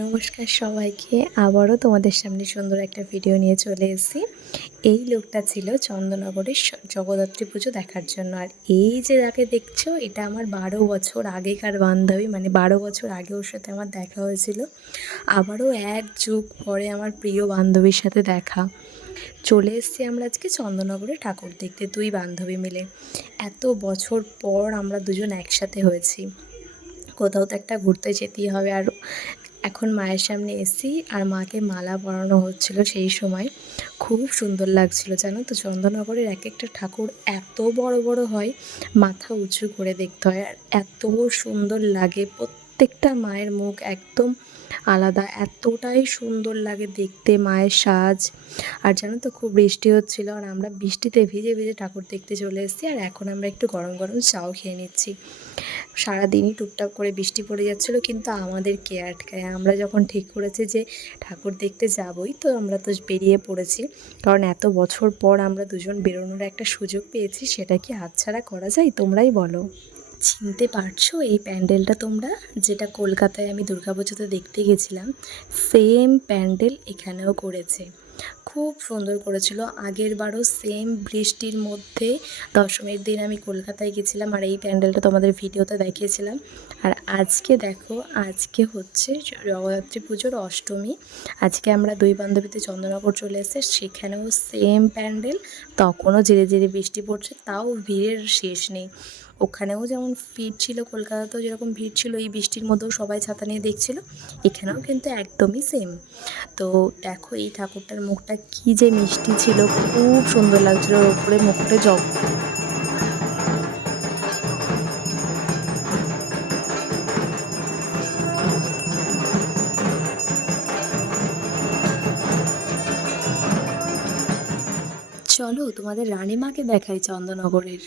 নমস্কার সবাইকে, আবারও তোমাদের সামনে সুন্দর একটা ভিডিও নিয়ে চলে এসেছি। এই লোকটা ছিল চন্দননগরের জগদ্ধাত্রী পুজো দেখার জন্য। আর এই যে যাকে দেখছো, এটা আমার 12 বছর আগেকার বান্ধবী, মানে 12 বছর আগে ওর সাথে আমার দেখা হয়েছিল। আবারও এক যুগ পরে আমার প্রিয় বান্ধবীর সাথে দেখা। চলে এসেছি আমরা আজকে চন্দননগরে ঠাকুর দেখতে, দুই বান্ধবী মিলে। এত বছর পর আমরা দুজন একসাথে হয়েছি। কোথাও তো একটা ঘুরতে যেতেই হবে। আর এখন মায়ের সামনে এসেছি, আর মাকে মালা পরানো হচ্ছিল। সেই সময় খুব সুন্দর লাগছিল, জানো তো। চন্দননগরের এক একটা ঠাকুর এত বড় বড় হয়, মাথা উঁচু করে দেখতে হয়, আর এত সুন্দর লাগে। প্রত্যেকটা মায়ের মুখ একদম আলাদা, এতটাই সুন্দর লাগে দেখতে মায়ের সাজ। আর জানো তো, খুব বৃষ্টি হচ্ছিল, আর আমরা বৃষ্টিতে ভিজে ভিজে ঠাকুর দেখতে চলে এসেছি। আর এখন আমরা একটু গরম গরম চাও খেয়ে নিচ্ছি। সারাদিনই টুকটাক করে বৃষ্টি পড়ে যাচ্ছিলো, কিন্তু আমাদের কে আটকায়। আমরা যখন ঠিক করেছি যে ঠাকুর দেখতে যাবই, তো আমরা তো বেরিয়ে পড়েছি। কারণ এত বছর পর আমরা দুজন বেরোনোর একটা সুযোগ পেয়েছি, সেটা কি হাতছাড়া করা যায়? তোমরাই বলো। চিনতে পারছো এই প্যান্ডেলটা তোমরা? যেটা কলকাতায় আমি দুর্গাপুজোতে দেখতে গেছিলাম, সেম প্যান্ডেল এখানেও করেছে। খুব সুন্দর করেছিল। আগের বারও সেম বৃষ্টির মধ্যে দশমীর দিন আমি কলকাতায় গেছিলাম, আর এই প্যান্ডেলটা তোমাদের ভিডিওতে দেখিয়েছিলাম। আর আজকে দেখো, আজকে হচ্ছে জগদ্ধাত্রী পুজোর অষ্টমী। আজকে আমরা দুই বান্ধবীতে চন্দননগর চলে এসেছি, সেখানেও সেম প্যান্ডেল। তখনও ধীরে ধীরে বৃষ্টি পড়ছে, তাও ভিড়ের শেষ নেই। ওখানেও যেমন ভিড় ছিল, কলকাতাতেও যেরকম ভিড় ছিল, এই বৃষ্টির মধ্যেও সবাই ছাতা নিয়ে দেখছিল। এখানেও কিন্তু একদমই সেম। তো দেখো, এই ঠাকুরটার মুখটা কি যে মিষ্টি ছিল, খুব সুন্দর লাগছিল। ওর ওপরে মুখটা চলো তোমাদের রানীমাকে দেখাই চন্দননগরের।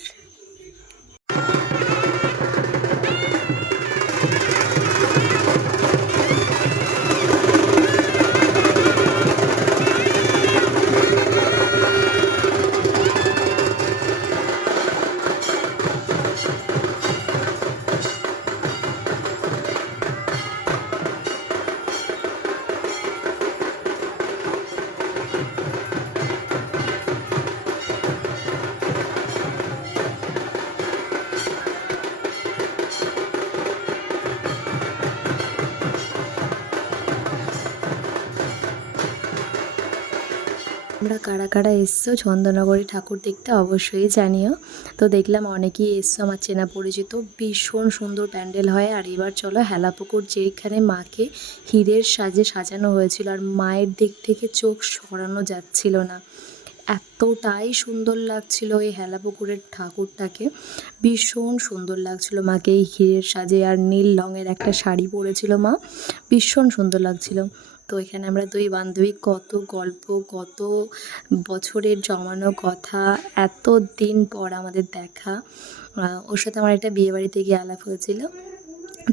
তোমরা কারা কারা এসছো চন্দননগরে ঠাকুর দেখতে অবশ্যই জানিও। তো দেখলাম অনেকেই এসছো, আমার চেনা পরিচিত। ভীষণ সুন্দর প্যান্ডেল হয়। আর এবার চলো হেলাপুকুর, যেখানে মাকে হীরের সাজে সাজানো হয়েছিল, আর মায়ের দিক থেকে চোখ সরানো যাচ্ছিল না, এতটাই সুন্দর লাগছিল এই হেলাপুকুরের ঠাকুরটাকে। ভীষণ সুন্দর লাগছিল মাকে এই হীরের সাজে, আর নীল রঙের একটা শাড়ি পরেছিল মা, ভীষণ সুন্দর লাগছিল। তো এখানে আমরা দুই বান্ধবী কত গল্প, কত বছরের জমানো কথা, এত দিন পর আমাদের দেখা। ওর সাথে আমার একটা বিয়েবাড়িতে গিয়ে আলাপ হয়েছিল।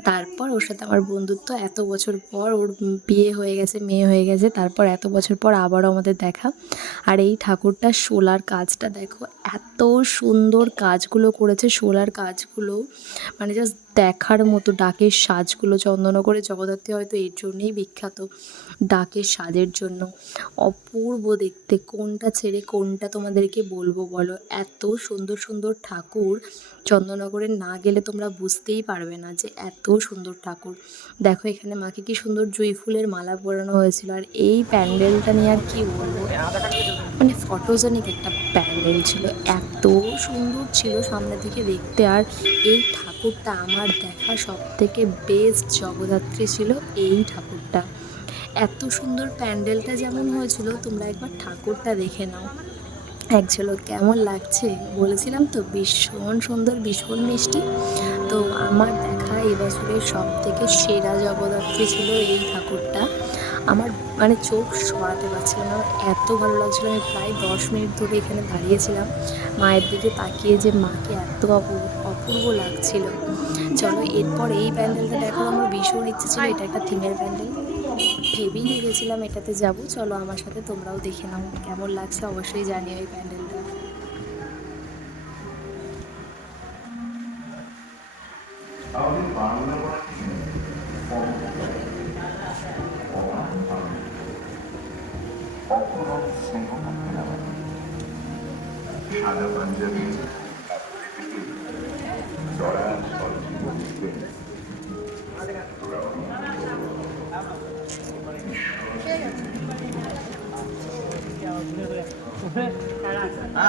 তারপর ওর সাথে আমার বন্ধুত্ব, এত বছর পর ওর বিয়ে হয়ে গেছে, মেয়ে হয়ে গেছে, তারপর এত বছর পর আবারও আমাদের দেখা। আর এই ঠাকুরটার শোলার কাজটা দেখো, এত সুন্দর কাজগুলো করেছে শোলার কাজগুলো, মানে জাস্ট দেখার মতো। ডাকের সাজগুলো, চন্দননগরে জগদ্ধাত্রী হয়তো এর জন্যেই বিখ্যাত, ডাকের সাজের জন্য। অপূর্ব দেখতে, কোনটা ছেড়ে কোনটা তোমাদেরকে বলবো বলো। এত সুন্দর সুন্দর ঠাকুর, চন্দননগরে না গেলে তোমরা বুঝতেই পারবে না যে এত সুন্দর ঠাকুর। দেখো এখানে মাকে কি সুন্দর জুঁই ফুলের মালা পরানো হয়েছিল। আর এই প্যান্ডেলটা নিয়ে আর কি বলবো, মানে ফটোজেনিক একটা প্যান্ডেল ছিল, এত সুন্দর ছিল সামনে থেকে দেখতে। আর এই ঠাকুরটা আমার দেখা সব থেকে বেস্ট জগদ্ধাত্রী ছিল এই ঠাকুরটা। এত সুন্দর প্যান্ডেলটা যেমন হয়েছিল, তোমরা একবার ঠাকুরটা দেখে নাও এক ঝলক। কেমন লাগছে বলেছিলাম তো, ভীষণ সুন্দর, ভীষণ মিষ্টি। তো আমার দেখা এবছরের সব থেকে সেরা জগদ্ধাত্রী ছিল এই ঠাকুরটা। আমার মানে চোখ সরাতে পারছিলাম না, আমার এত ভালো লাগছিলো। আমি প্রায় 10 মিনিট ধরে এখানে দাঁড়িয়েছিলাম মায়ের দিকে তাকিয়ে, যে মাকে এত অপূর্ব লাগছিল। চলো, এরপর এই প্যান্ডেলটা দেখার আমার ভীষণ ইচ্ছে ছিল। এটা একটা থিমের প্যান্ডেল, ভেবেই রেখেছিলাম এটাতে যাব। চলো আমার সাথে তোমরাও দেখে নাও কেমন লাগছে, অবশ্যই জানিও এই প্যান্ডেলটা। আমাদের বাংলা অপরম স্নেহ করতেন আমাকে। সাদা পাঞ্জাবি জড়ার স্বল্পে বলতেন, বাধা করতেছে না,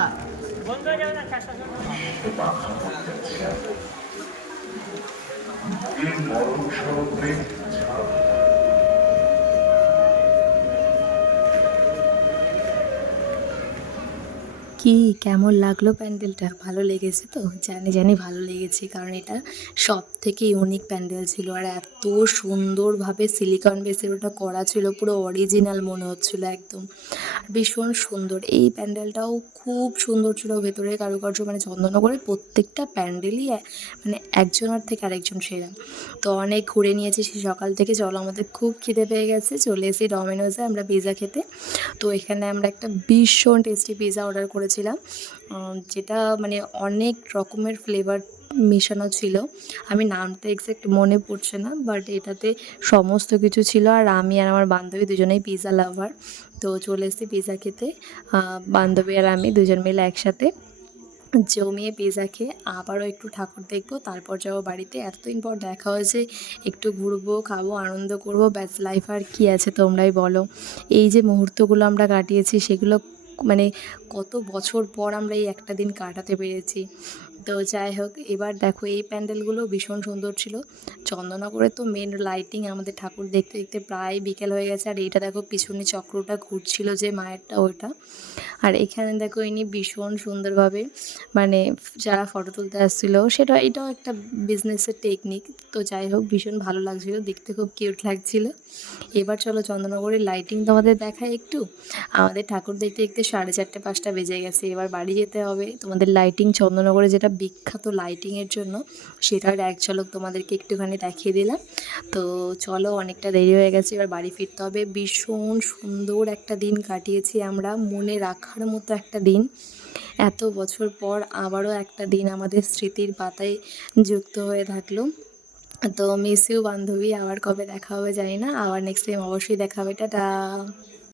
এই মরণ সমুদ্রে কি কেমন লাগলো প্যান্ডেলটা? ভালো লেগেছে তো? জানি, জানি ভালো লেগেছে, কারণ এটা সবথেকে ইউনিক প্যান্ডেল ছিল আর এত সুন্দরভাবে সিলিকন বেসের ওটা করা ছিল, পুরো অরিজিনাল মনে হচ্ছিল একদম। ভীষণ সুন্দর এই প্যান্ডেলটাও, খুব সুন্দর ছিল ভেতরের কারুকার্য, মানে চন্দননগরের প্রত্যেকটা প্যান্ডেলই মানে একজনের থেকে আরেকজন সেরা। তো অনেক ঘুরে নিয়েছি সেই সকাল থেকে। চলো, আমাদের খুব খিদে পেয়ে গেছে, চলে এসেছি ডমিনোজে আমরা পিৎজা খেতে। তো এখানে আমরা একটা ভীষণ টেস্টি পিৎজা অর্ডার করেছিলাম, যেটা মানে অনেক রকমের ফ্লেভার মেশানো ছিল। আমি নামটা এক্স্যাক্ট মনে পড়ছে না, বাট এটাতে সমস্ত কিছু ছিল। আর আমি আর আমার বান্ধবী দুজনেই পিৎজা লাভার, তো চলে এসেছি পিৎজা খেতে। বান্ধবী আর আমি দুজন মিলে একসাথে জমিয়ে পিৎজা খেয়ে আবারও একটু ঠাকুর দেখবো, তারপর যাবো বাড়িতে। এতদিন পর দেখা হয়েছে, একটু ঘুরবো, খাবো, আনন্দ করবো, ব্যাস, লাইফ আর কী আছে তোমরাই বলো। এই যে মুহূর্তগুলো আমরা কাটিয়েছি সেগুলো মানে কত বছর পর আমরা এই একটা দিন কাটাতে পেরেছি। তো যাই হোক, এবার দেখো এই প্যান্ডেলগুলো ভীষণ সুন্দর ছিল। চন্দননগরে তো মেন লাইটিং, আমাদের ঠাকুর দেখতে দেখতে প্রায় বিকেল হয়ে গেছে। আর এইটা দেখো পিছনে চক্রটা ঘুরছিল যে মায়েরটা, ওইটা। আর এখানে দেখো ইনি ভীষণ সুন্দরভাবে মানে যারা ফটো তুলতে আসছিলো, সেটা এটাও একটা বিজনেসের টেকনিক। তো যাই হোক, ভীষণ ভালো লাগছিলো দেখতে, খুব কিউট লাগছিলো। এবার চলো চন্দননগরের লাইটিং তোমাদের দেখাই একটু। আমাদের ঠাকুর দেখতে দেখতে 4:30-5টা বেজে গেছে, এবার বাড়ি যেতে হবে। তোমাদের লাইটিং, চন্দননগরে যেটা বিখ্যাত লাইটিংয়ের জন্য, সেটার এক ঝলক তোমাদেরকে একটুখানি দেখিয়ে দিলাম। তো চলো, অনেকটা দেরি হয়ে গেছে, এবার বাড়ি ফিরতে হবে। ভীষণ সুন্দর একটা দিন কাটিয়েছি আমরা, মনে রাখার মতো একটা দিন। এত বছর পর আবারও একটা দিন আমাদের স্মৃতির পাতায় যুক্ত হয়ে থাকলো। তো মিস ইউ বান্ধবী, আবার কবে দেখা হবে জানি না, আবার নেক্সট টাইম অবশ্যই দেখা হবে। টাটা।